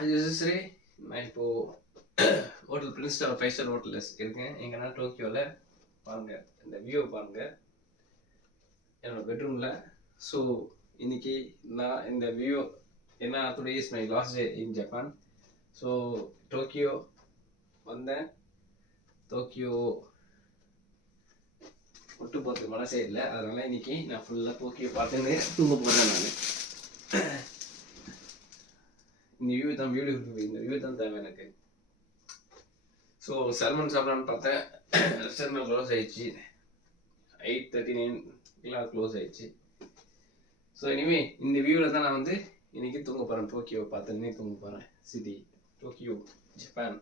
அது சரி நான் இப்போ ஹோட்டல் பிரின்ஸ்டால் 5 ஸ்டார் ஹோட்டலில் இருக்கேன். எங்கன்னா டோக்கியோவில் பாருங்கள், இந்த வியூவை பாருங்கள் என்னோடய பெட்ரூமில். ஸோ இன்னைக்கு நான் இந்த வியூ ஏன்னா today is my last day in Japan. So Tokyo வந்தேன். டோக்கியோ விட்டு போகிறதுக்கு மனசே இல்லை. அதனால் இன்னைக்கு நான் ஃபுல்லாக டோக்கியோ பார்த்துன்னு தூங்க போகிறேன். நான் இந்த வியூ தான் பியூட்டிஃபுல், இந்த வியூ தான் தேவை எனக்கு. ஸோ சல்மன் சாப்பிட்லான்னு பார்த்தேன், ரெஸ்டாரண்ட் க்ளோஸ் ஆயிடுச்சு. 8:39 க்ளோஸ் ஆயிடுச்சு. ஸோ இனிமே இந்த வியூவில் தான் நான் இன்னைக்கு தூங்க போகிறேன். டோக்கியோ பார்த்துன்னே தூங்க போகிறேன். City Tokyo, Japan.